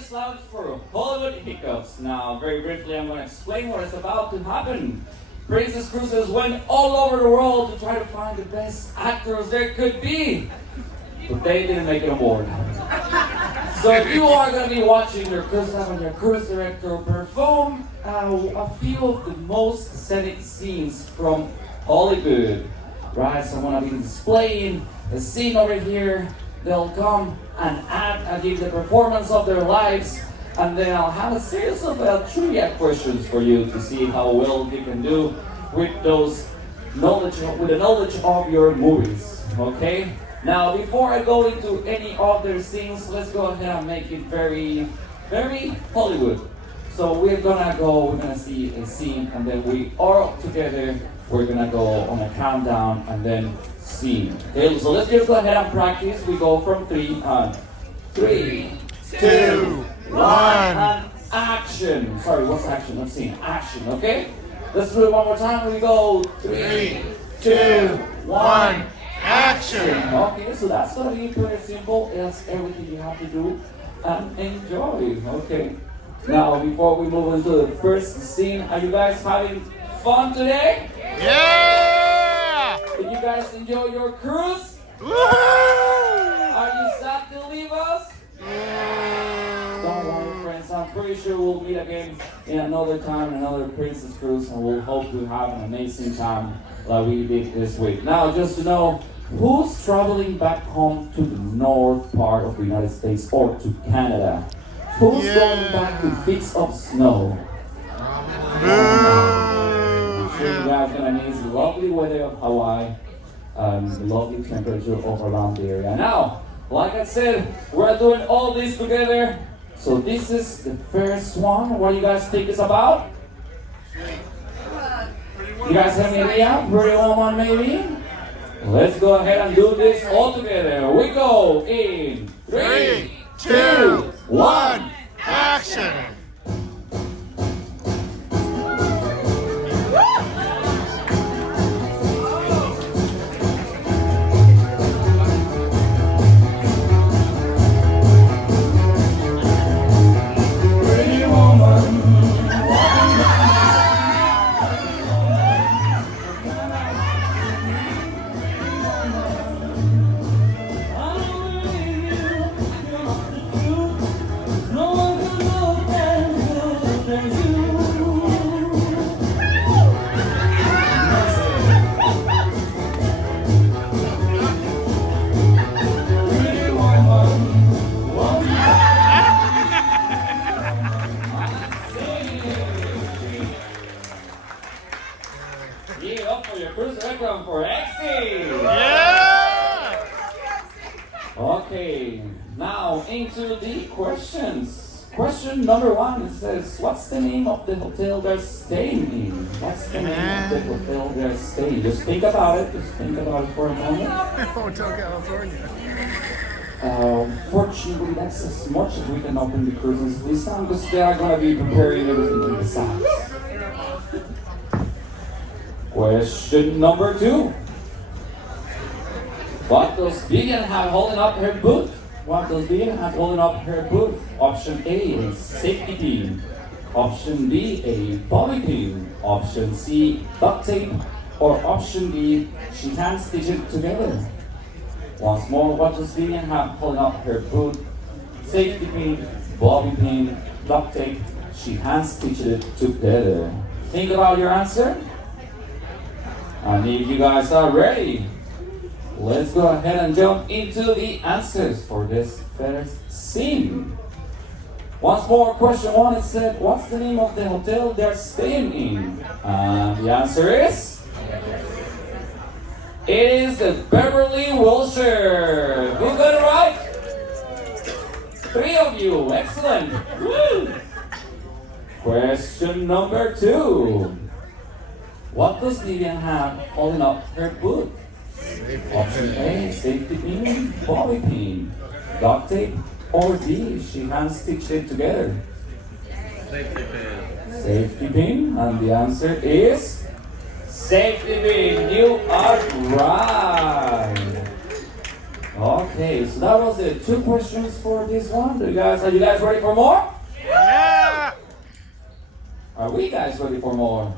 Let's lounge for Hollywood Hiccups. Now, very briefly, I'm going to explain what is about to happen. Princess Cruises went all over the world to try to find the best actors there could be, but they didn't make it on board. So you are going to be watching your cruise line and your cruise director perform a few of the most scenic scenes from Hollywood. Right, so I'm going to be displaying a scene over here. They'll come and act and give the performance of their lives, and then I'll have a series of trivia questions for you to see how well you can do with the knowledge of your movies. Okay? Now, before I go into any other scenes, let's go ahead and make it very, very Hollywood. So we're gonna see a scene, and then we all together, we're gonna go on a countdown and then scene. Okay, so let's just go ahead and practice. We go from 3 on 3, 2, 1, and action. Sorry, what's action? Let's see. Action, okay? Let's do it one more time. We go 3, 2, 1, action. Okay, so that's gonna be pretty simple. That's everything you have to do and enjoy. Okay. Now, before we move into the first scene, are you guys having fun today? Yeah! Did you guys enjoy your cruise? Woo! Are you sad to leave us? Don't worry, friends. I'm pretty sure we'll meet again in another time, another Princess Cruise, and we'll hope to have an amazing time like we did this week. Now, just to know, who's traveling back home to the north part of the United States or to Canada? Who's going back to fix up snow? I'm sure you guys are gonna miss the lovely weather of Hawaii, the lovely temperature of around the area. Now, like I said, we're doing all this together. So this is the first one. What do you guys think it's about? You guys have any idea? Pretty Woman, maybe? Let's go ahead and do this all together. We go in 3, 2, 1, action! Give it up for your cruise background for Exy! Yeah! Okay, now into the questions. Question number 1, it says, what's the name of the hotel they're staying in? What's the name of the hotel they're staying? Just think about it. Just think about it for a moment. Hotel California. Fortunately, that's as much as we can open the cruises this time because they are going to be preparing everything on the side. Question number 2. What does Vivian have holding up her boot? What does Vivian have holding up her boot? Option A, a safety pin. Option B, a bobby pin. Option C, duct tape. Or option D, she hand stitch it together. Once more, what does Vivian have holding up her boot? Safety pin, bobby pin, duct tape. She hand stitched it together. Think about your answer. And if you guys are ready, let's go ahead and jump into the answers for this first scene. Once more, question 1, it said, what's the name of the hotel they're staying in? And the answer is? It is the Beverly Wilshire. Who got it right? 3 of you, excellent. Woo! Question number 2. What does Vivian have holding up her boot? Option A, safety pin, bobby pin, duct tape, or D, she hand stitched it together. Safety pin. Safety pin, and the answer is safety pin. You are right. Okay, so that was the 2 questions for this one. Are you guys ready for more? Yeah. Are we guys ready for more?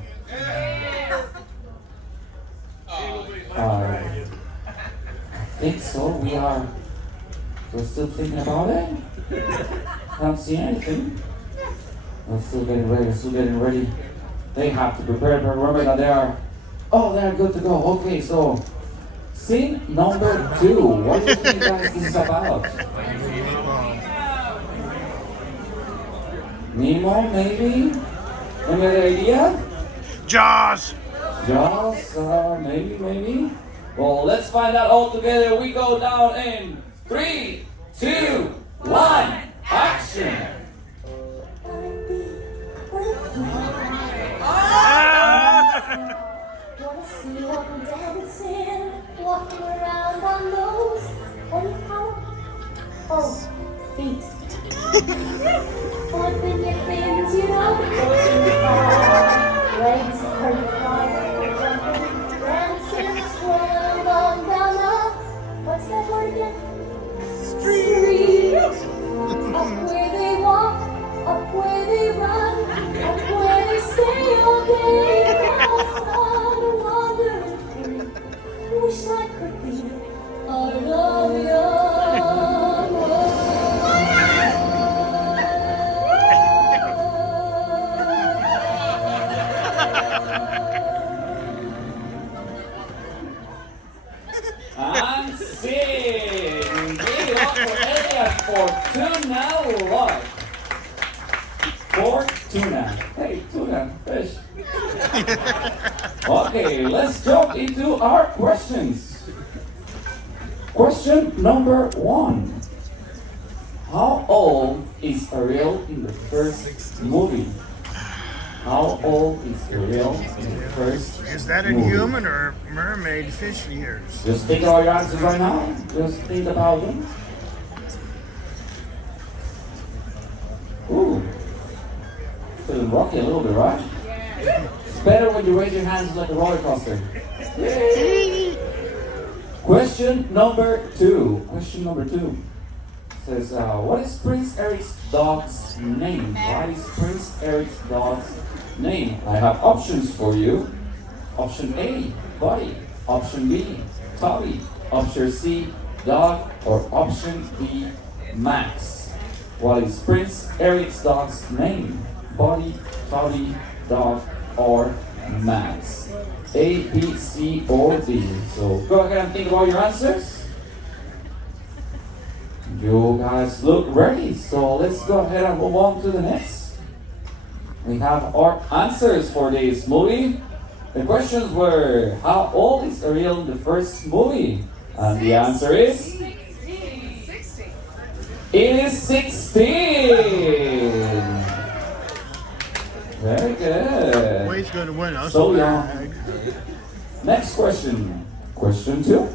I think so. We're still thinking about it. Can't see anything. We're still getting ready. They have to prepare, but remember that they're good to go. Okay, so scene number 2. What do you think, guys, this is about? Nemo, maybe? Any other idea? Jaws. Jaws, maybe. Well, let's find out all together. We go down in 3, 2, 1, action! Wanna see what I'm dancing, walking around on those feet. Flipping your fins, you know, pushing the car. Legs hurt hard, jumping, dancing, swirling on down the, what's that word again? Street. Up where they walk, up where they run, up where they stay all day. Outside wandering free. Wish I could be out of your And sing! Give it up for Elliot for tuna live. For tuna. Hey, tuna, fish. Okay, let's jump into our questions. Question number 1. How old is Ariel in the first movie? How old is Ariel in the first Is that a movie? human or mermaid fish ears? Just think about your answers right now. Just think about them. Ooh. Feeling rocky a little bit, right? It's better when you raise your hands like a roller coaster. Yay. Question number 2. Says, what is Prince Eric's dog's name? What is Prince Eric's dog's name? I have options for you. Option A, Buddy. Option B, Toby. Option C, Dog. Or option D, Max. What is Prince Eric's dog's name? Buddy, Toby, Dog, or Max? A, B, C, or D. So go ahead and think about your answers. You guys look ready, so let's go ahead and move on to the next. We have our answers for this movie. The questions were, how old is Ariel in the first movie? And the answer is? 60. It is 16! Very good. Wade's going to win us. So young. Next question. Question 2.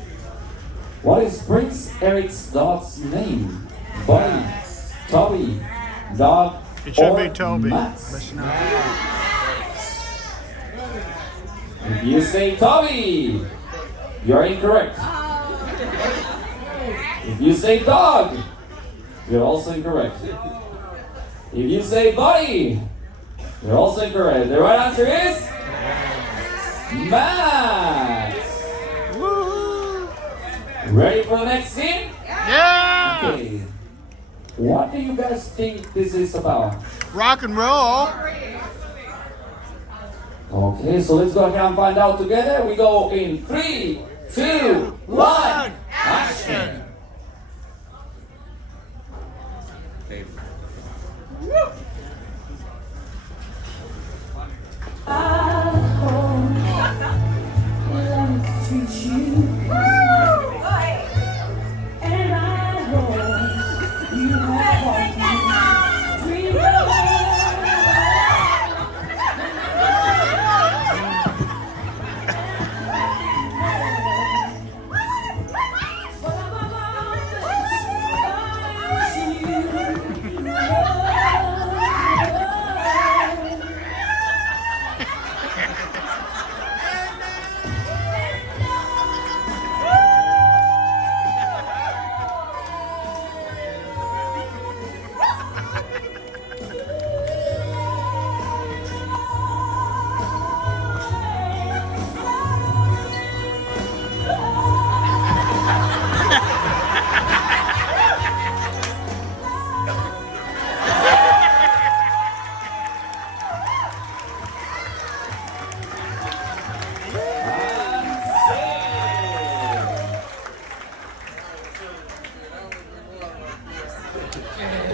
What is Prince Eric's dog's name? Buddy, Toby, Dog, It should or be Toby. Max? But it's not. If you say Toby, you're incorrect. If you say Dog, you're also incorrect. If you say Buddy, you're also incorrect. The right answer is Max. Ready for the next scene? Yeah! Okay. What do you guys think this is about? Rock and roll. Okay, so let's go ahead and find out together. We go in 3, 2, 1, action!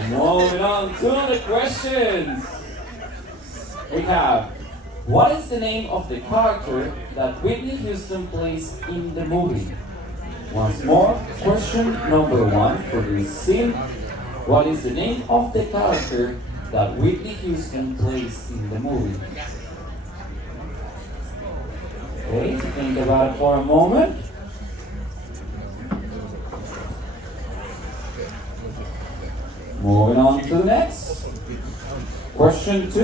Moving on to the questions. We have, what is the name of the character that Whitney Houston plays in the movie? Once more, question number 1 for this scene. What is the name of the character that Whitney Houston plays in the movie? Okay, think about it for a moment. Moving on to the next. Question 2.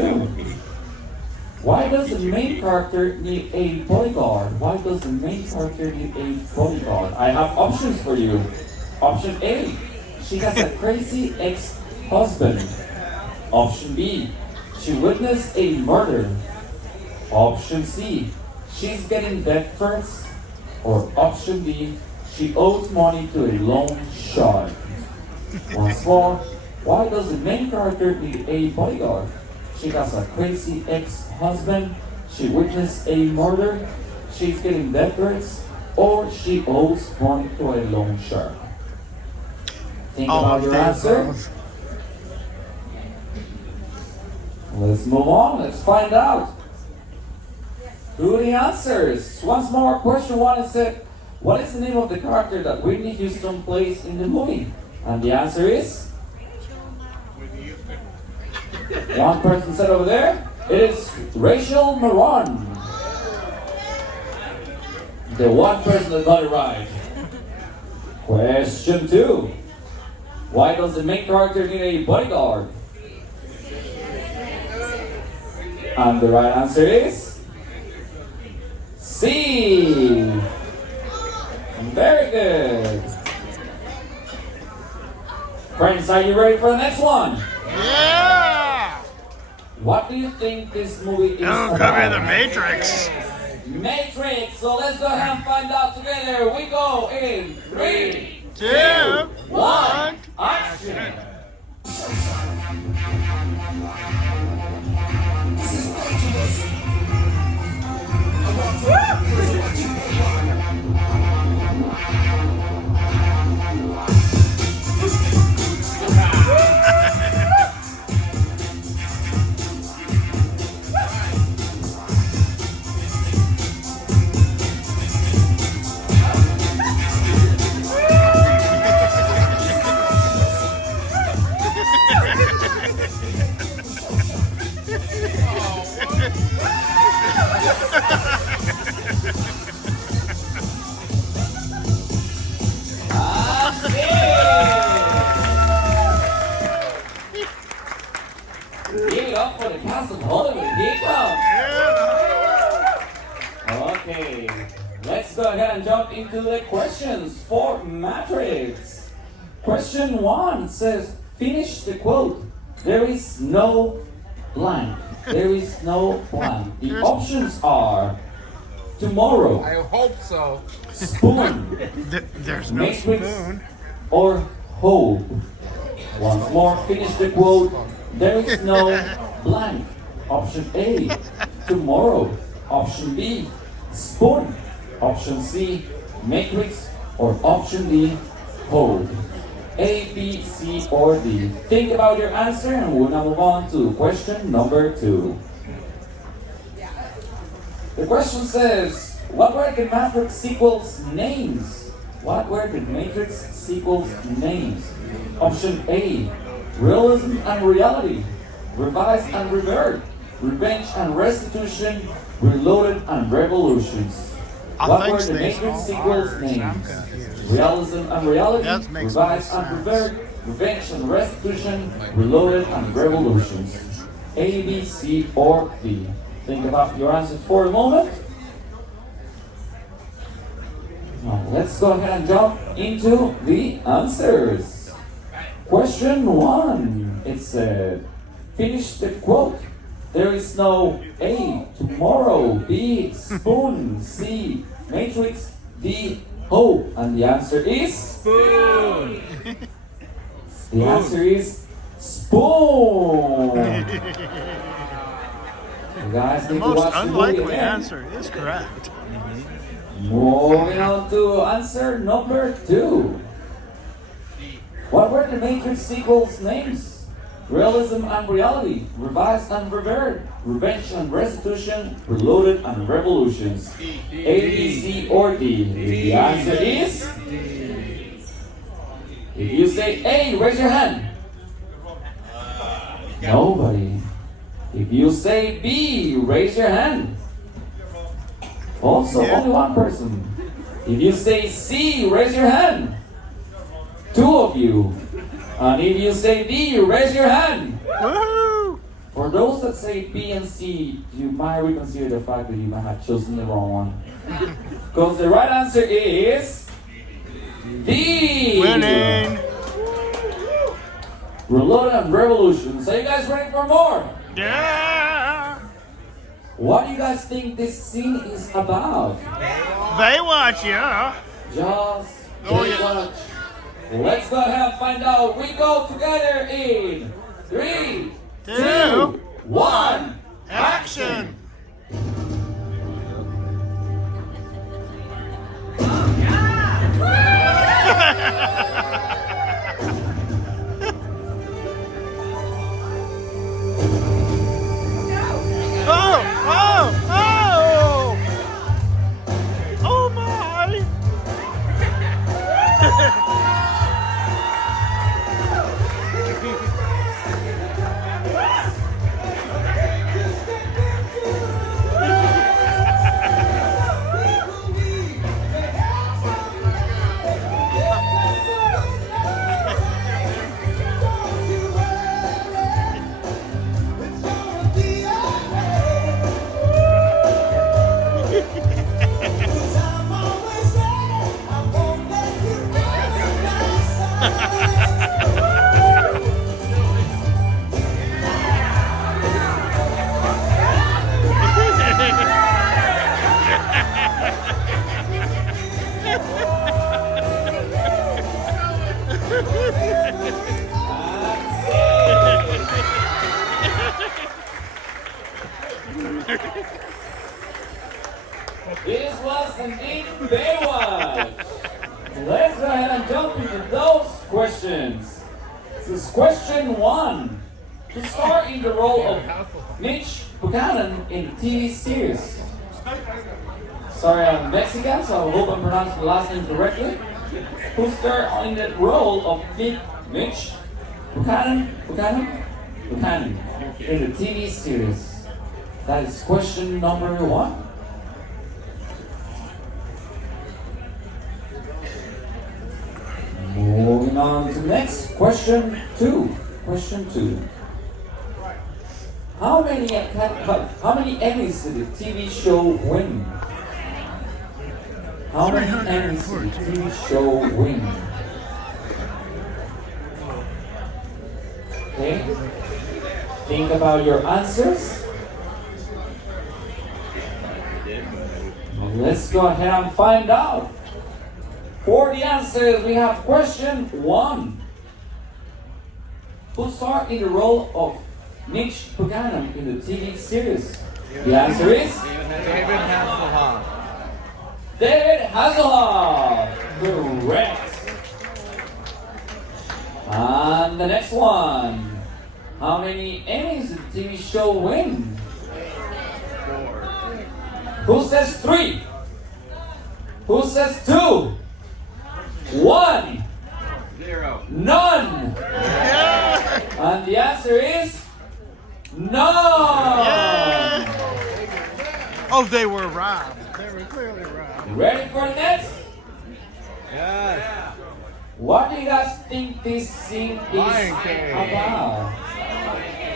Why does the main character need a bodyguard? Why does the main character need a bodyguard? I have options for you. Option A, she has a crazy ex-husband. Option B, she witnessed a murder. Option C, she's getting death threats. Or option D, she owes money to a loan shark. Once more, why does the main character need a bodyguard? She has a crazy ex-husband, she witnessed a murder, she's getting death threats, or she owes money to a loan shark. Think All about of your the answer. above. Let's move on, let's find out. Who are the answers? Once more, question 1 is said, what is the name of the character that Whitney Houston plays in the movie? And the answer is? One person said over there, it is Rachel Maron. The one person that got it right. Question 2. Why does the main character need a bodyguard? And the right answer is C. Very good. Friends, are you ready for the next one? Yeah! What do you think this movie is Oh, about? could be the Matrix. Matrix. So let's go ahead and find out together. We go in 3, 2, 1, action. Give it up for the cast of Hollywood Hiccups. Okay, let's go ahead and jump into the questions for Matrix. Question 1 says, finish the quote. There is no blank. There is no blank. The options are tomorrow, I hope so. spoon, There's no Matrix, spoon. or hope. Once more, finish the quote. There is no blank. Option A, tomorrow. Option B, spoon. Option C, matrix. Or option D, hope. A, B, C, or D. Think about your answer and we'll now move on to question number 2. The question says, what were the Matrix sequels' names? What were the Matrix sequels' names? Option A, Realism and Reality, Rise and Revert, Revenge and Restitution, Reloaded and Revolutions. I What think were the these Matrix all sequels' are, names? I'm confused. Realism and Reality, That makes Rise more and sense. Revert, Revenge and Restitution, Reloaded and Revolutions. A, B, C, or D. Think about your answers for a moment. Now, let's go ahead and jump into the answers. Question 1. It said, finish the quote. There is no A, tomorrow, B, spoon, C, matrix, D, hope. And the answer is? Spoon. The answer is spoon. You guys The need to most watch the movie unlikely again. answer is correct. Moving on to answer number 2. What were the Matrix sequels' names? Realism and Reality, Revised and Revered, Revenge and Restitution, Reloaded and Revolutions. A, B, C, or D? If the answer is... If you say A, raise your hand. Nobody. If you say B, raise your hand. Also, only one person. If you say C, raise your hand. Two of you. And if you say D, raise your hand. Woohoo! For those that say B and C, you might reconsider the fact that you might have chosen the wrong one. Because the right answer is D. Winning! Reloaded and Revolution. So you guys ready for more? Yeah! What do you guys think this scene is about? Baywatch, yeah! Just Oh, take yeah. watch. Let's go ahead and find out. We go together in 3, 2, 1, Action! Oh! Oh! Oh! Oh my! This was indeed Baywatch. Let's go ahead and jump into those questions. This is question 1. To star in the role of Mitch Buchanan in the TV series. Sorry, I'm Mexican, so I hope I'm pronouncing the last name correctly. Who starred in the role of Mitch Buchanan in the TV series? That is question number 1. Moving on to the next question 2. Question 2. How many Emmys did the TV show win? How many Emmys did the TV show win? Okay. Think about your answers. Let's go ahead and find out. For the answers, we have question 1. Who starred in the role of Mitch Buchanan in the TV series? The answer is David Hasselhoff. David Hasselhoff. Correct. And the next one. How many Emmys did the TV show win? 4. Who says 3? Who says 2? 1. 0. None. And the answer is none. Oh, they were robbed. They were clearly robbed. Ready for the next? Yes. What do you guys think this scene is Lion King. about?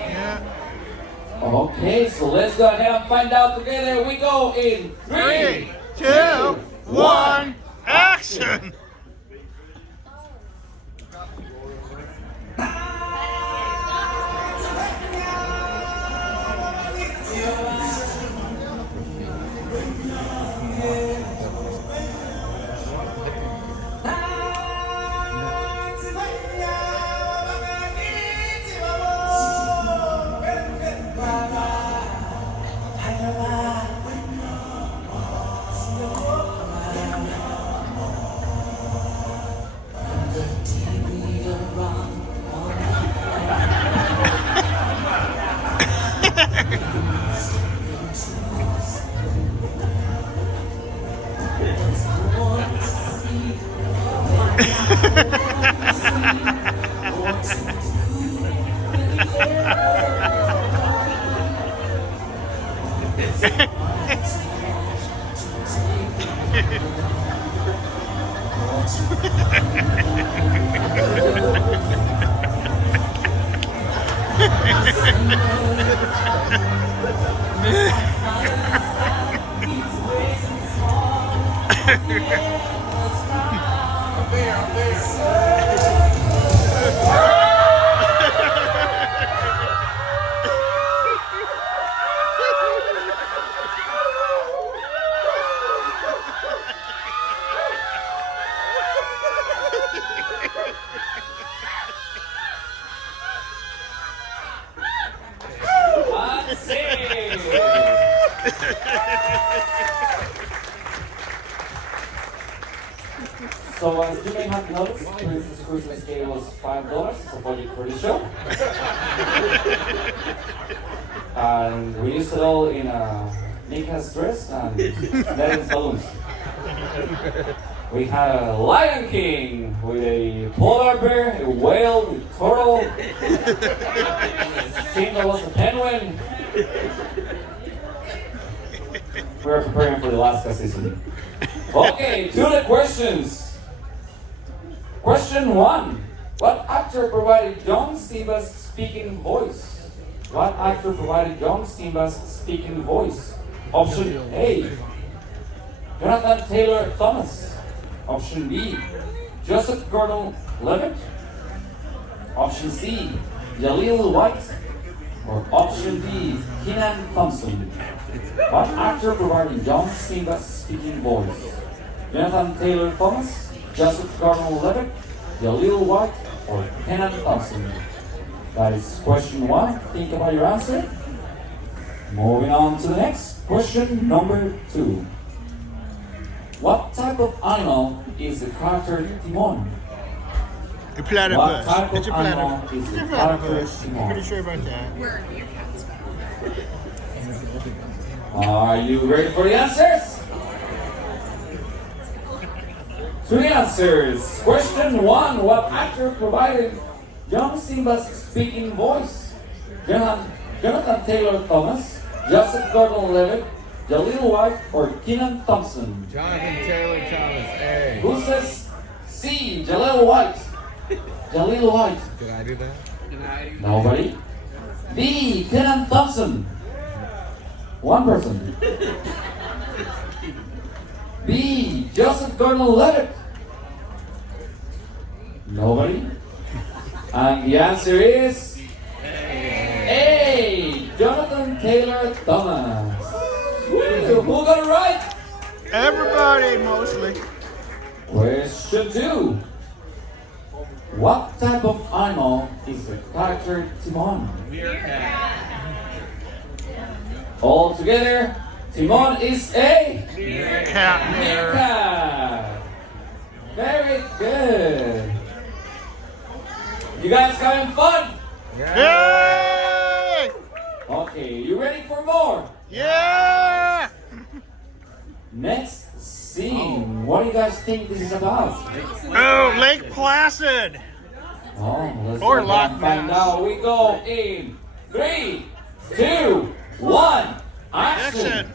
Yeah. Okay, so let's go ahead and find out together. We go in 3, 3, 2, 1, action! So as you may have noticed, Princess Christmas Day was $5 as a budget for the show. And we used it all in Nika's dress and Daddy's balloons. We had a Lion King with a polar bear, a whale, a turtle. Simba was a penguin. We're preparing for the Alaska season. Okay, to the questions. Question 1. What actor provided John Simba's speaking voice? What actor provided John Simba's speaking voice? Option A. Jonathan Taylor Thomas. Option B. Joseph Gordon-Levitt. Option C. Jaleel White. Or option D. Kenan Thompson. What actor provided John Simba's speaking voice? Jonathan Taylor Thomas, Joseph Gordon-Levitt, Jaleel White, or Kenan Thompson? That is question 1. Think about your answer. Moving on to the next. Question number 2. What type of animal is the character Timon? A What platypus. type It's of a animal platypus. is the It's a character platypus. I'm pretty Timon? sure about that. We're a Meerkats fan. Are you ready for the answers? 3 answers. Question 1. What actor provided John Simba's speaking voice? Jonathan Taylor Thomas, Joseph Gordon-Levitt, Jaleel White, or Kenan Thompson? Jonathan Taylor Thomas. A. Who says C? Jaleel White. Jaleel White. Did I do that? Nobody. B. Kenan Thompson. One person. B. Joseph Gordon-Levitt. Nobody. And the answer is A. Jonathan Taylor Thomas. Woo, who got it right? Everybody, mostly. Question 2. What type of animal is the character Timon? All together, Timon is a Cat. meerkat. Very good. You guys having fun? Yay! Okay, you ready for more? Yeah! Next scene. What do you guys think this is about? Oh, Lake Placid. Oh, let's Or go Loch and find Ness. out. We go in 3, 2, 1. Action.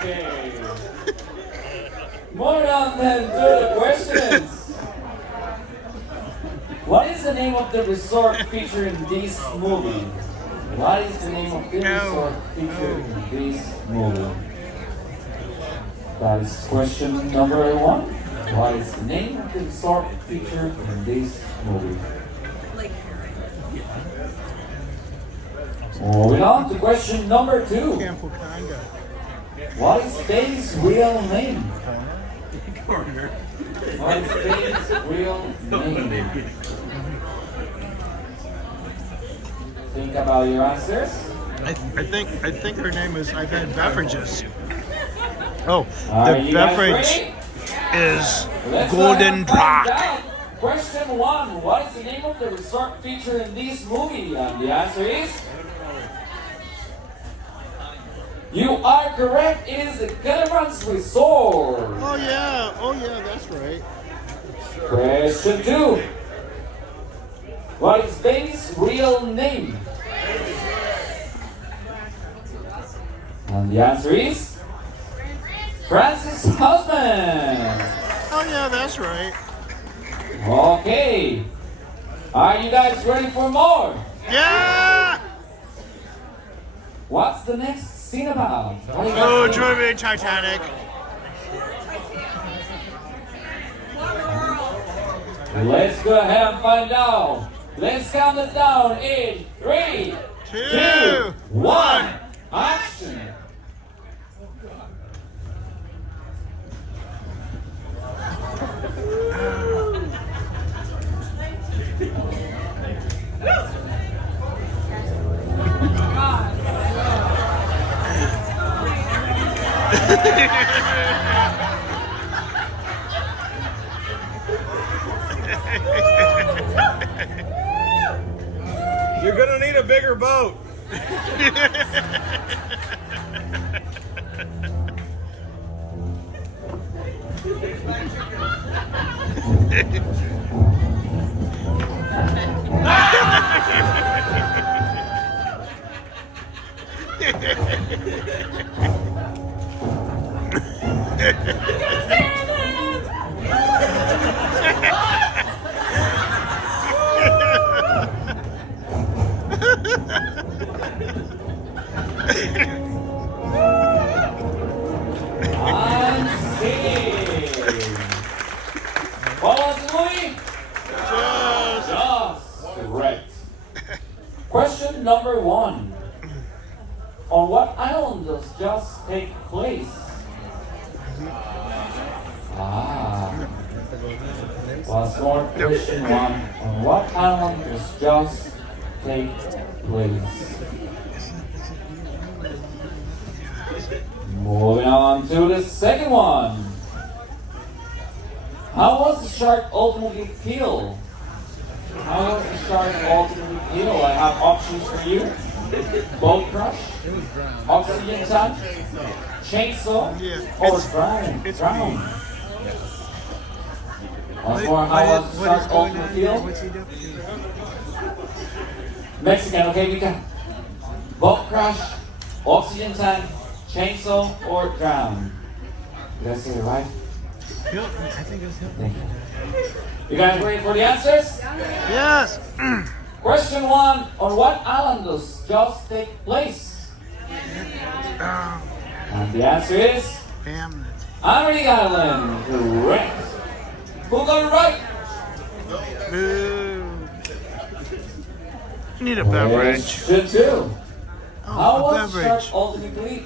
Okay. Moving on then to the questions. What is the name of the resort featured in this movie? What is the name of the resort featured in this movie? That is question number one. What is the name of the resort featured in this movie? Moving on to question number two. What is Baby's real name? What is Baby's real name? Think about your answers. I think her name is I've had beverages. Oh, Are the you guys beverage ready? is Let's Golden go ahead and find Rock. out. Question one. What is the name of the resort featured in this movie? And the answer is... You are correct. It is the Catamarans Resort. Oh yeah, that's right. Question two. What is Baby's real name? And the answer is Francis Husband. Oh yeah, that's right. Okay. Are you guys ready for more? Yeah. What's the next scene about? What do you guys Oh, think? join me, Titanic. Let's go ahead and find out. Let's count it down in 3, 2, 1. Action. You're gonna need a bigger boat. I'm singing. What was the movie? Just correct. Question number one. On what island does Just take place? Was more question one. On what island does Just take place? Moving on to the second one. How was the shark ultimately killed? How was the shark ultimately killed? I have options for you. Boat crush, oxygen tank, chainsaw, or drown. Once more, how was the shark ultimately killed? Mexican, okay, we got boat crush, oxygen tank, chainsaw, or drown. Did I say it right? I think it's him. Thank you. You guys ready for the answers? Yes. Question one. On what island does Jaws take place? And the answer is Hamlet. Amity Island. Correct. Who got it right? Boo. Need a beverage. Question two. How Oh, a was the shark beverage. ultimately,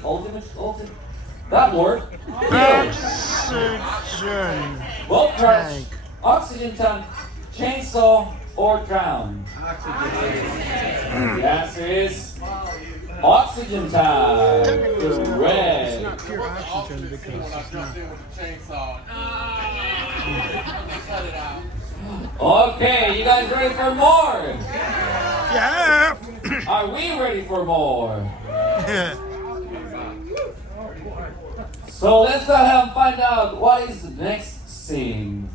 that word, killed? Oxygen. Boat crash, Tank. oxygen tank, chainsaw, or drown? The answer is oxygen tank. Correct. Not pure oxygen because it's not. Okay, you guys ready for more? Yeah. Are we ready for more? So let's go ahead and find out what is the next scene.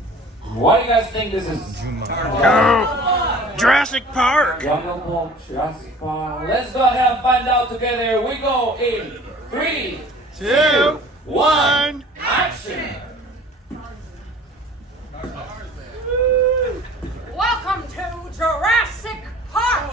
What do you guys think this is? Oh, Jurassic Park. Jungle Book, Jurassic Park. Let's go ahead and find out together. We go in 3, 2, one, action! Welcome to Jurassic Park!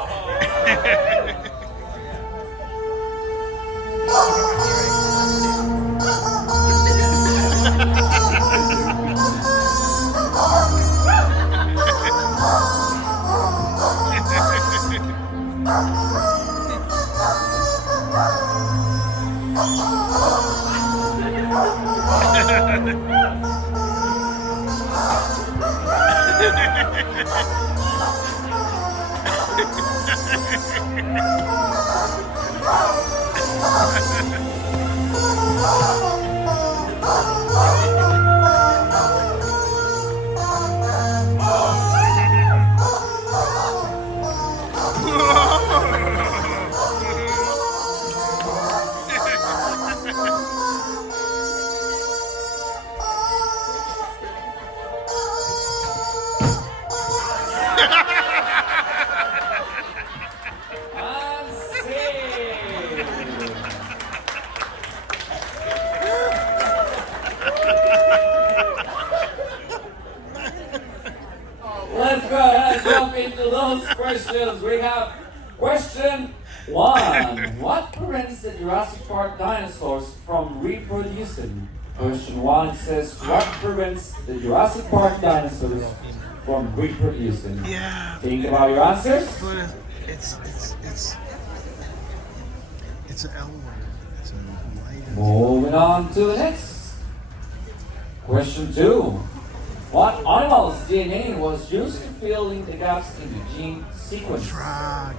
And save! Let's go ahead and jump into those questions. We have question 1. What prevents the Jurassic Park dinosaurs from reproducing? Question 1 says, what prevents the Jurassic Park dinosaurs from reproducing? Yeah. Think about your answers. But it's an L word. It's a light. Moving on to the next. Question 2. What animal's DNA was used to fill in the gaps in the gene sequence? Frog.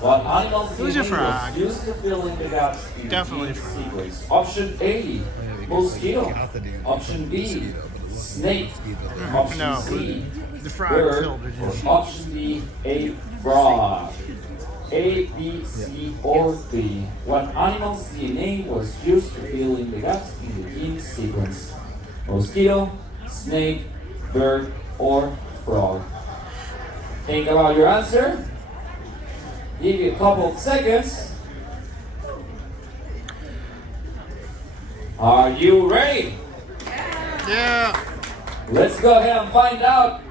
What animal's Who's your DNA frog? was used to fill in the gaps in Definitely the gene frog. sequence? Option A, mosquito. Option B, snake. Option No. C, The frog bird. filled it Or in. option D, a frog. A, B, C, or D. What animal's DNA was used to fill in the gaps in the gene sequence? Mosquito, snake, bird, or frog? Think about your answer. Give you a couple of seconds. Are you ready? Yeah. Let's go ahead and find out.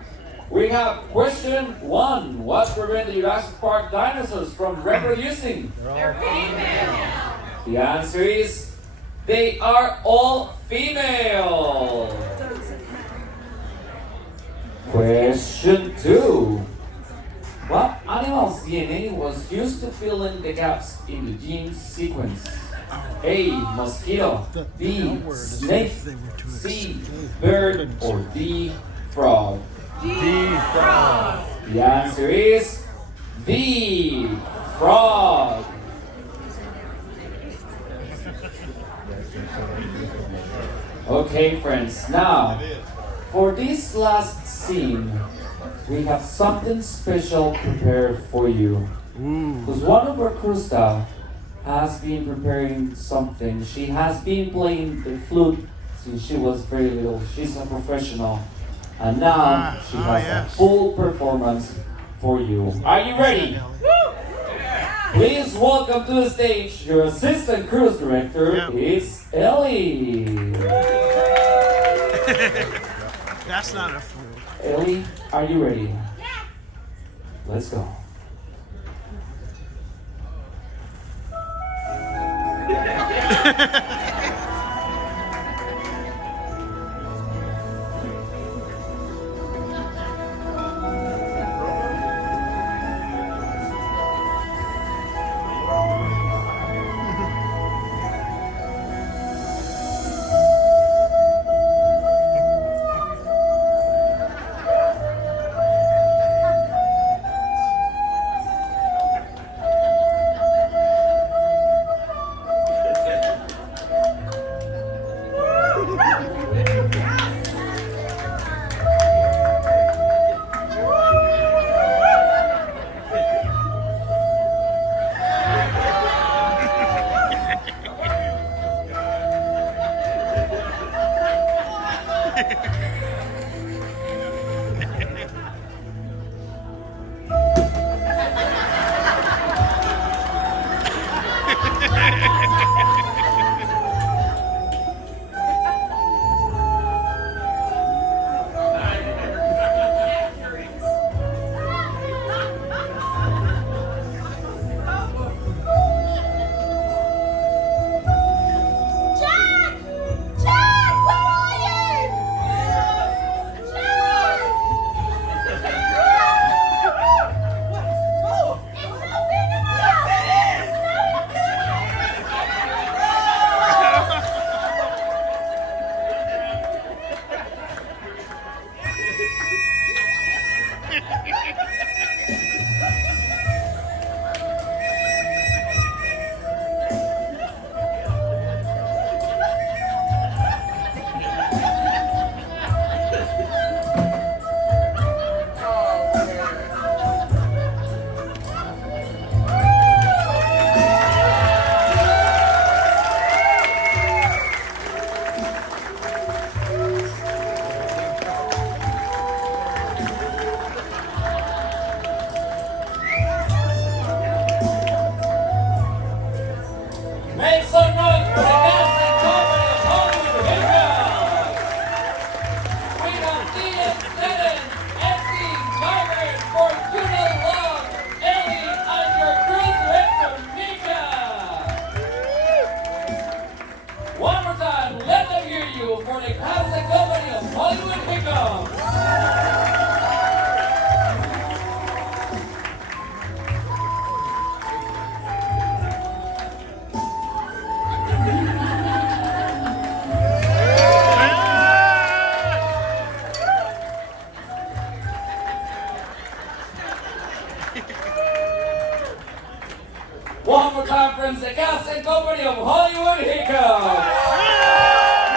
We have question 1. What prevents the Jurassic Park dinosaurs from reproducing? They're female! The answer is they are all female. Question 2. What animal's DNA was used to fill in the gaps in the gene sequence? A, mosquito. The B, L word is snake. if they were to C, explain. bird. Or D, frog. Frog! The answer is B, frog. Okay, friends. Now, for this last scene, we have something special prepared for you. Because one of our crew staff has been preparing something. She has been playing the flute since she was very little. She's a professional. And now she has yes. a full performance for you. Are you ready? Please welcome to the stage your assistant cruise director. Yep. It's Ellie. That's not a flute. Ellie, are you ready? Yes. Let's go. Make some noise for the cast and company of Hollywood Hiccups. We have Ian, Lennon, Esty, Margaret, Fortuna, Love, Ellie, and your cruise director, Mika. One more time, let them hear you for the cast and company of Hollywood Hiccups. One more time, friends, the cast and company of Hollywood Hiccups.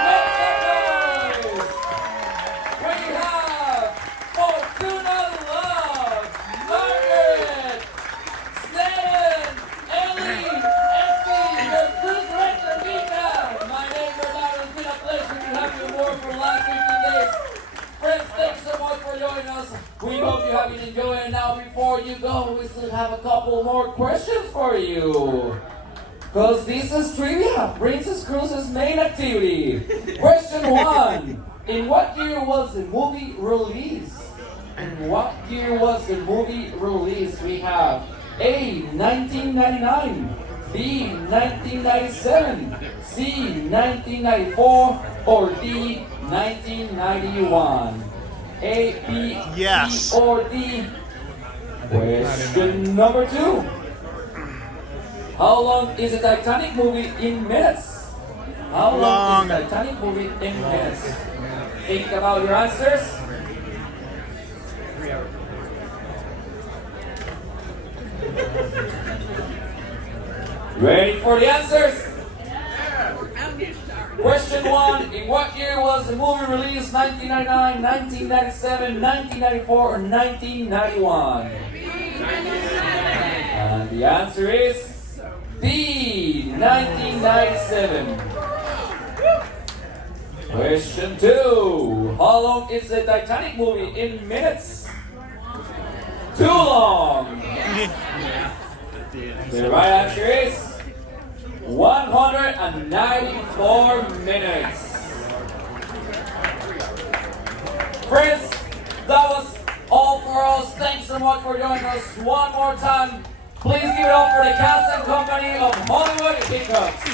Make some noise. We have Fortuna Love, Margaret, Stan, Ellie, Esty, your cruise director, Mika. My name is Bernardo. It's been a pleasure to have you aboard for the last 15 days. Friends, thanks so much for joining us. We hope you have been enjoying it. Now, before you go, we still have a couple more questions for you. Because this is trivia, Princess Cruises' main activity. Question 1. In what year was the movie released? In what year was the movie released? We have A, 1999, B, 1997, C, 1994, or D, 1991. A, B, Yes. C, or D. Question number 2. How long is the Titanic movie in minutes? How long is the Titanic movie in minutes? Think about your answers. Ready for the answers? Question 1. In what year was the movie released? 1999, 1997, 1994, or 1991? And the answer is B, 1997. Question 2. How long is the Titanic movie in minutes? Too long. The right answer is 194 minutes. Friends, that was all for us. Thanks so much for joining us one more time. Please give it up for the cast and company of Hollywood Hiccups.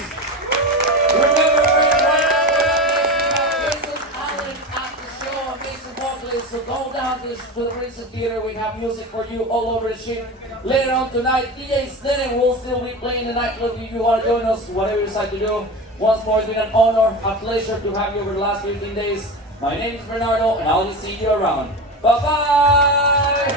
Remember, friends, right now we have Jason Allen at the show, amazing vocalist. So go down to the Princeton Theater. We have music for you all over the ship. Later on tonight, DJ Slinnen will still be playing the nightclub. If you want to join us, whatever you decide to do. Once more, it's been an honor, a pleasure to have you over the last 15 days. My name is Bernardo, and I'll just see you around. Bye-bye!